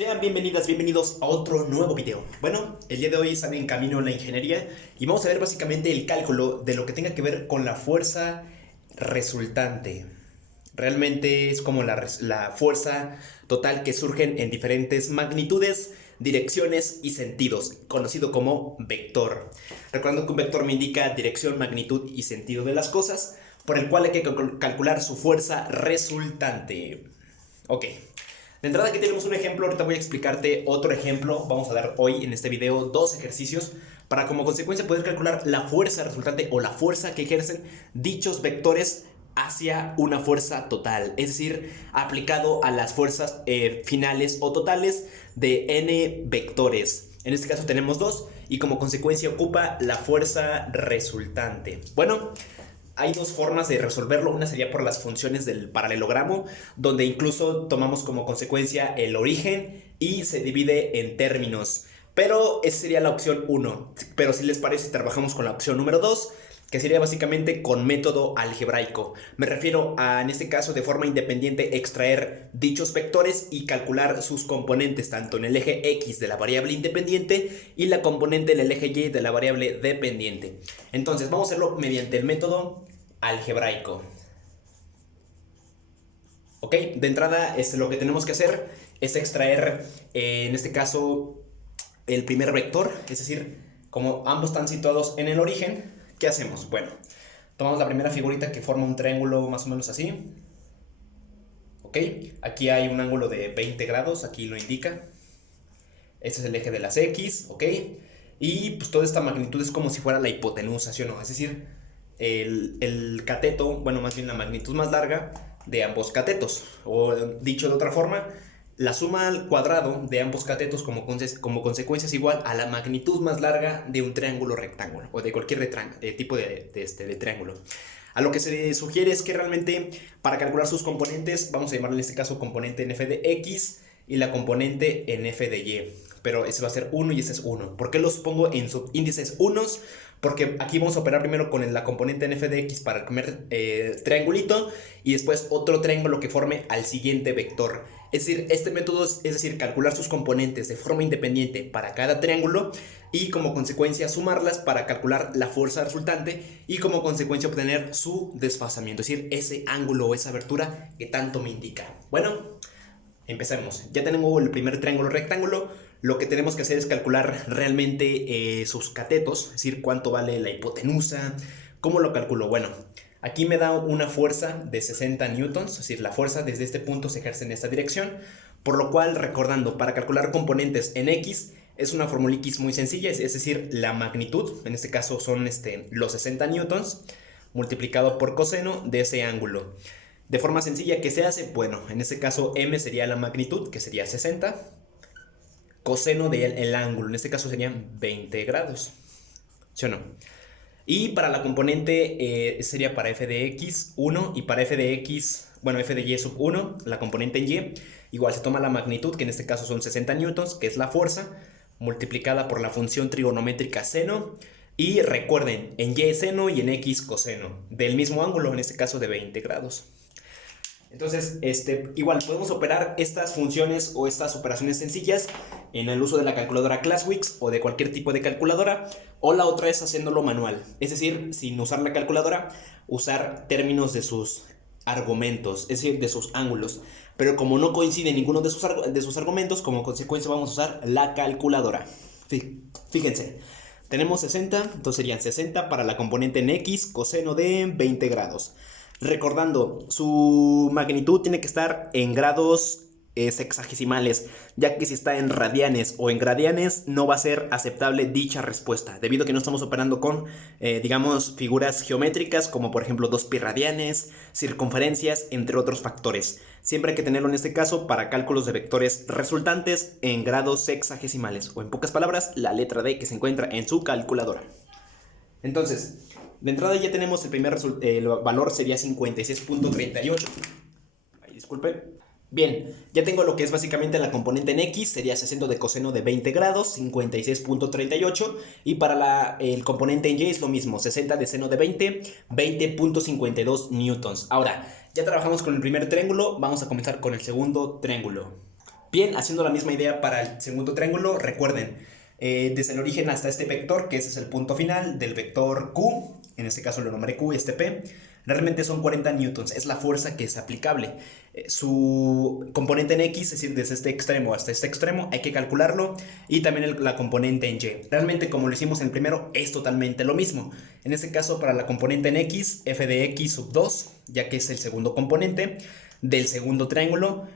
Sean bienvenidas, bienvenidos a otro nuevo video. Bueno, el día de hoy sale en camino a la ingeniería y vamos a ver básicamente el cálculo de lo que tenga que ver con la fuerza resultante. Realmente es como la fuerza total que surgen en diferentes magnitudes, direcciones y sentidos, conocido como vector. Recordando que un vector me indica dirección, magnitud y sentido de las cosas, por el cual hay que calcular su fuerza resultante. Ok. De entrada aquí tenemos un ejemplo, ahorita voy a explicarte otro ejemplo. Vamos a dar hoy en este video dos ejercicios para como consecuencia poder calcular la fuerza resultante o la fuerza que ejercen dichos vectores hacia una fuerza total, es decir, aplicado a las fuerzas finales o totales de n vectores. En este caso tenemos dos y como consecuencia ocupa la fuerza resultante. Bueno, hay dos formas de resolverlo. Una sería por las funciones del paralelogramo, donde incluso tomamos como consecuencia el origen y se divide en términos. Pero esa sería la opción 1. Pero si les parece, trabajamos con la opción número 2, que sería básicamente con método algebraico. Me refiero a, en este caso, de forma independiente, extraer dichos vectores y calcular sus componentes, tanto en el eje X de la variable independiente y la componente en el eje Y de la variable dependiente. Entonces, vamos a hacerlo mediante el método algebraico. Ok, de entrada lo que tenemos que hacer es extraer, en este caso, el primer vector, es decir, como ambos están situados en el origen, ¿qué hacemos? Bueno, tomamos la primera figurita que forma un triángulo más o menos así. Ok, aquí hay un ángulo de 20 grados, aquí lo indica. Este es el eje de las X, ok. Y pues toda esta magnitud es como si fuera la hipotenusa, ¿sí o no? Es decir, el cateto, bueno, más bien la magnitud más larga de ambos catetos. O dicho de otra forma, la suma al cuadrado de ambos catetos como consecuencia es igual a la magnitud más larga de un triángulo rectángulo o de cualquier tipo de triángulo. A lo que se sugiere es que realmente para calcular sus componentes, vamos a llamarle en este caso componente en f de x y la componente en f de y. Pero ese va a ser 1 y ese es 1. ¿Por qué los pongo en subíndices unos? Porque aquí vamos a operar primero con la componente en f de x para el primer triangulito y después otro triángulo que forme al siguiente vector. Es decir, este método es decir, calcular sus componentes de forma independiente para cada triángulo y como consecuencia sumarlas para calcular la fuerza resultante y como consecuencia obtener su desfasamiento, es decir, ese ángulo o esa abertura que tanto me indica. Bueno, empecemos. Ya tenemos el primer triángulo rectángulo. Lo que tenemos que hacer es calcular realmente sus catetos, es decir, cuánto vale la hipotenusa. ¿Cómo lo calculo? Bueno, aquí me da una fuerza de 60 newtons, es decir, la fuerza desde este punto se ejerce en esta dirección, por lo cual, recordando, para calcular componentes en X es una fórmula X muy sencilla, es decir, la magnitud, en este caso son los 60 newtons, multiplicado por coseno de ese ángulo. De forma sencilla, ¿qué se hace? Bueno, en este caso m sería la magnitud, que sería 60, coseno del ángulo, en este caso serían 20 grados, ¿sí o no? Y para la componente sería para f de x 1 y para f de x, bueno, f de y sub 1, la componente en y, igual se toma la magnitud, que en este caso son 60 newtons, que es la fuerza, multiplicada por la función trigonométrica seno, y recuerden, en y seno y en x coseno, del mismo ángulo, en este caso de 20 grados. Entonces, igual podemos operar estas funciones o estas operaciones sencillas en el uso de la calculadora Classwix o de cualquier tipo de calculadora, o la otra es haciéndolo manual, es decir, sin usar la calculadora, usar términos de sus argumentos, es decir, de sus ángulos. Pero como no coincide ninguno de sus argumentos, como consecuencia vamos a usar la calculadora. Fíjense, tenemos 60, entonces serían 60 para la componente en x, coseno de 20 grados. Recordando, su magnitud tiene que estar en grados sexagesimales, ya que si está en radianes o en gradianes no va a ser aceptable dicha respuesta, debido a que no estamos operando con, digamos, figuras geométricas como por ejemplo 2 pi radianes, circunferencias, entre otros factores. Siempre hay que tenerlo en este caso para cálculos de vectores resultantes en grados sexagesimales, o en pocas palabras, la letra D que se encuentra en su calculadora. Entonces, de entrada ya tenemos el primer el valor sería 56.38. Ay, disculpen. Bien, ya tengo lo que es básicamente la componente en X, sería 60 de coseno de 20 grados, 56.38. Y para el componente en Y es lo mismo, 60 de seno de 20, 20.52 newtons. Ahora, ya trabajamos con el primer triángulo, vamos a comenzar con el segundo triángulo. Bien, haciendo la misma idea para el segundo triángulo, recuerden, desde el origen hasta este vector, que ese es el punto final del vector Q, en este caso lo nombré Q, este P, realmente son 40 newtons, es la fuerza que es aplicable. Su componente en X, es decir, desde este extremo hasta este extremo, hay que calcularlo, y también la componente en Y. Realmente, como lo hicimos en el primero, es totalmente lo mismo. En este caso, para la componente en X, f de X sub 2, ya que es el segundo componente del segundo triángulo,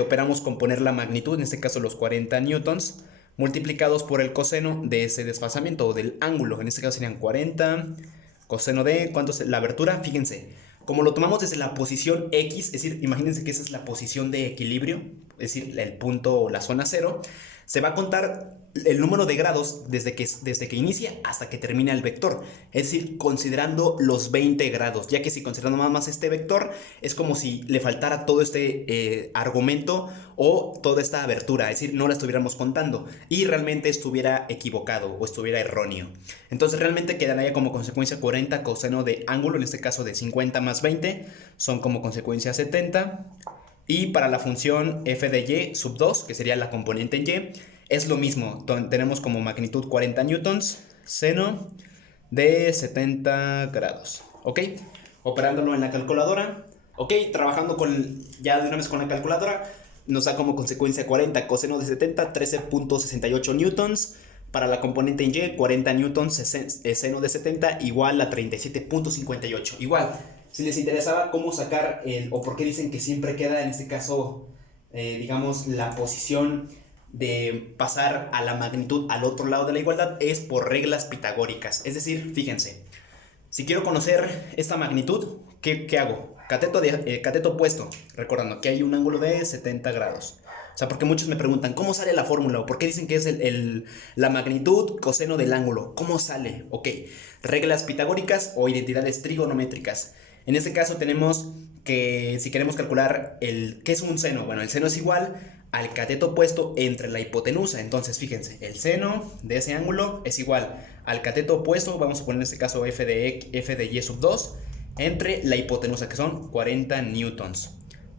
operamos con poner la magnitud, en este caso los 40 newtons, multiplicados por el coseno de ese desfasamiento o del ángulo. En este caso serían 40 coseno de, ¿cuánto es la abertura? Fíjense, como lo tomamos desde la posición X, es decir, imagínense que esa es la posición de equilibrio, es decir, el punto o la zona cero, se va a contar el número de grados desde que inicia hasta que termina el vector. Es decir, considerando los 20 grados, ya que si considerando nada más este vector, es como si le faltara todo este argumento o toda esta abertura, es decir, no la estuviéramos contando y realmente estuviera equivocado o estuviera erróneo. Entonces realmente quedaría como consecuencia 40 coseno de ángulo, en este caso de 50 más 20, son como consecuencia 70. Y para la función f de y sub 2, que sería la componente en y, es lo mismo. Tenemos como magnitud 40 newtons, seno de 70 grados. ¿Ok? Operándolo en la calculadora. ¿Ok? Trabajando ya de una vez con la calculadora, nos da como consecuencia 40 coseno de 70, 13.68 newtons. Para la componente en y, 40 newtons, seno de 70, igual a 37.58. Igual. Si les interesaba cómo sacar o por qué dicen que siempre queda en este caso, digamos, la posición de pasar a la magnitud al otro lado de la igualdad, es por reglas pitagóricas. Es decir, fíjense, si quiero conocer esta magnitud, ¿qué hago? Cateto opuesto, recordando que hay un ángulo de 70 grados. O sea, porque muchos me preguntan, ¿cómo sale la fórmula? ¿O por qué dicen que es la magnitud coseno del ángulo? ¿Cómo sale? Ok, reglas pitagóricas o identidades trigonométricas. En este caso tenemos que si queremos calcular ¿qué es un seno? Bueno, el seno es igual al cateto opuesto entre la hipotenusa. Entonces, fíjense, el seno de ese ángulo es igual al cateto opuesto, vamos a poner en este caso f de y sub 2, entre la hipotenusa, que son 40 newtons.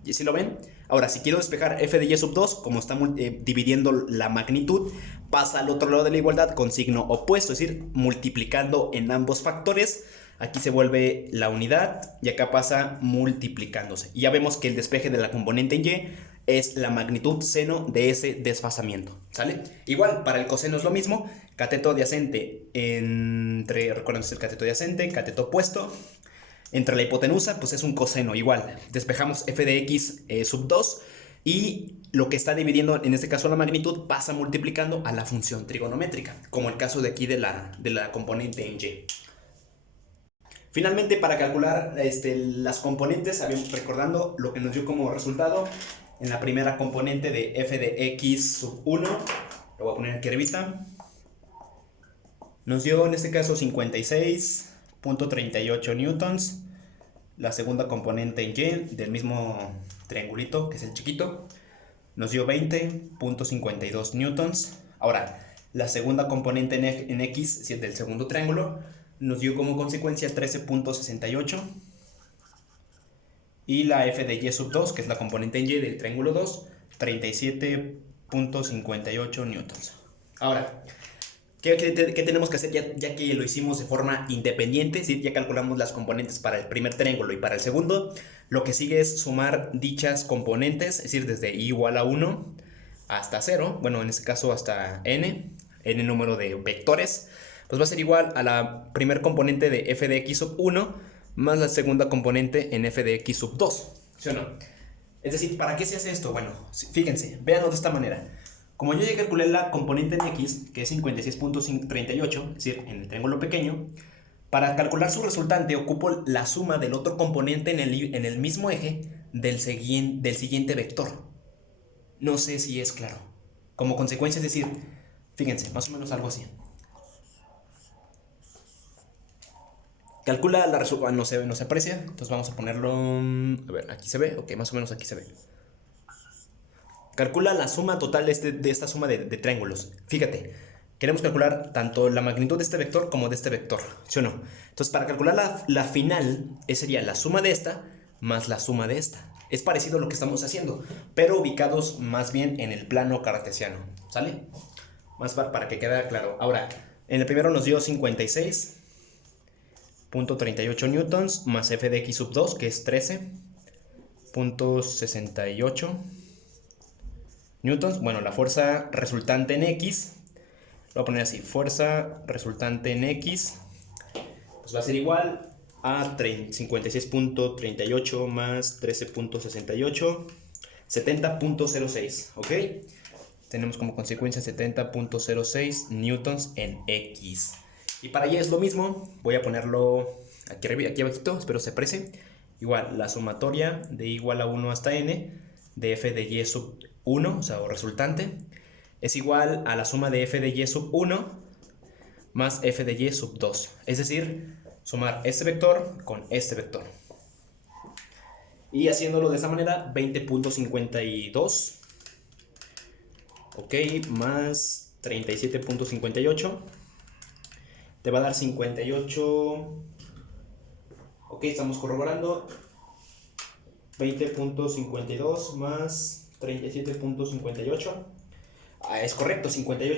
¿Y si lo ven? Ahora, si quiero despejar f de y sub 2, como estamos dividiendo la magnitud, pasa al otro lado de la igualdad con signo opuesto, es decir, multiplicando en ambos factores. Aquí se vuelve la unidad y acá pasa multiplicándose. Y ya vemos que el despeje de la componente en y es la magnitud seno de ese desfasamiento, ¿sale? Igual, para el coseno es lo mismo. Cateto adyacente recuerden, es el cateto adyacente, cateto opuesto. Entre la hipotenusa, pues es un coseno, igual. Despejamos f de x sub 2 y lo que está dividiendo, en este caso la magnitud, pasa multiplicando a la función trigonométrica, como el caso de aquí de la componente en y. Finalmente, para calcular las componentes, recordando lo que nos dio como resultado en la primera componente de f de x sub 1, lo voy a poner aquí arribita, nos dio en este caso 56.38 newtons. La segunda componente en y del mismo triangulito, que es el chiquito, nos dio 20.52 newtons. Ahora, la segunda componente en x, es decir, del segundo triángulo, nos dio como consecuencia 13.68. Y la f de y sub 2, que es la componente en y del triángulo 2, 37.58 newtons. Ahora, ¿qué tenemos que hacer ya que lo hicimos de forma independiente? ¿Sí? Ya calculamos las componentes para el primer triángulo y para el segundo. Lo que sigue es sumar dichas componentes, es decir, desde i igual a 1 hasta 0. Bueno, en este caso hasta n número de vectores. Pues va a ser igual a la primer componente de f de x sub 1 más la segunda componente en f de x sub 2. ¿Sí o no? Es decir, ¿para qué se hace esto? Bueno, fíjense, véanlo de esta manera. Como yo ya calculé la componente en x, que es 56.38, es decir, en el triángulo pequeño, para calcular su resultante ocupo la suma del otro componente en el mismo eje del siguiente vector. No sé si es claro. Como consecuencia, es decir, fíjense, más o menos algo así. Calcula la resolución, no se aprecia, entonces vamos a ponerlo, a ver, aquí se ve, ok, más o menos aquí se ve. Calcula la suma total de esta suma de triángulos. Fíjate, queremos calcular tanto la magnitud de este vector como de este vector, ¿sí o no? Entonces, para calcular la final, sería la suma de esta más la suma de esta. Es parecido a lo que estamos haciendo, pero ubicados más bien en el plano cartesiano, ¿sale? Más para que quede claro. Ahora, en el primero nos dio 56.38 newtons más f de x sub 2, que es 13.68 newtons. Bueno, la fuerza resultante en x, lo voy a poner así, fuerza resultante en x, pues va a ser igual a 56.38 más 13.68, 70.06, ¿ok? Tenemos como consecuencia 70.06 newtons en x. Y para y es lo mismo, voy a ponerlo aquí abajito, espero se aprecie. Igual, la sumatoria de igual a 1 hasta n de f de y sub 1, o sea, o resultante, es igual a la suma de f de y sub 1 más f de y sub 2. Es decir, sumar este vector con este vector. Y haciéndolo de esa manera, 20.52, ok, más 37.58, te va a dar 58, ok, estamos corroborando, 20.52 más 37.58, es correcto, 58.